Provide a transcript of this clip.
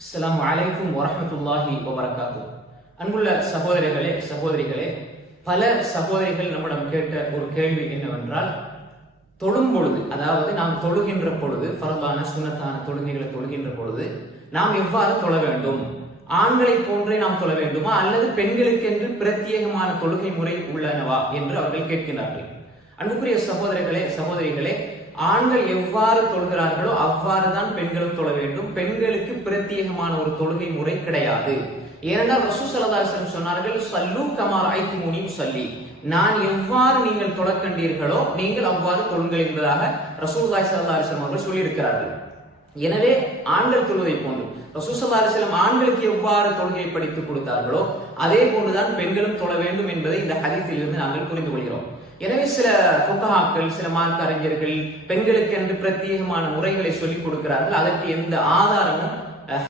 அஸ்லாம் அலைக்கும் வரமத்துல்லாஹி வபரகாத்து. அன்புள்ள சகோதரிகளே சகோதரிகளே பல சகோதரிகள் நம்மிடம் கேட்ட ஒரு கேள்வி என்னவென்றால் தொழும் பொழுது அதாவது நாம் தொழுகின்ற பொழுது பரவான சுனத்தான தொழுகைகளை தொழுகின்ற பொழுது நாம் எவ்வாறு தொழ வேண்டும்? ஆண்களை போன்றே நாம் தொழ வேண்டுமா? அல்லது பெண்களுக்கென்று பிரத்யேகமான தொழுகை முறை உள்ளனவா? என்று அவர்கள் கேட்கிறார்கள் அன்புக்குரிய சகோதரர்களே சகோதரிகளே ஆண்கள் எவ்வாறு தொழுகிறார்களோ அவ்வாறு தான் பெண்களும் தொழ வேண்டும். பெண்களுக்கு பிரத்யேகமான ஒரு தொழுகை முறை கிடையாது. ஏனென்றால் ரசூ சல்லல்லாஹு சொன்னார்கள் சல்லு கமார் ஐத்து முனி சல்லி நான் எவ்வாறு நீங்கள் தொழக்கண்டீர்களோ நீங்கள் அவ்வாறு தொழுங்கள் என்பதாக ரசூல்லாய் ஸல்லல்லாஹு அவர்கள் சொல்லியிருக்கிறார்கள். எனவே ஆண்கள் தொழுவதை போன்று ரசூசல்லா அலிஸ்லாம் ஆண்களுக்கு எவ்வாறு தொழுகையை படித்துக் கொடுத்தார்களோ அதே போன்றுதான் பெண்களும் தொழ வேண்டும் என்பதை இந்த ஹதீஸில் நாங்கள் புரிந்து கொள்கிறோம். எனவே சில புத்தகாக்கள் சில மார்க்க அறிஞர்கள் பெண்களுக்கு என்று பிரத்யேகமான முறைகளை சொல்லிக் கொடுக்கிறார்கள். அதற்கு எந்த ஆதாரமும்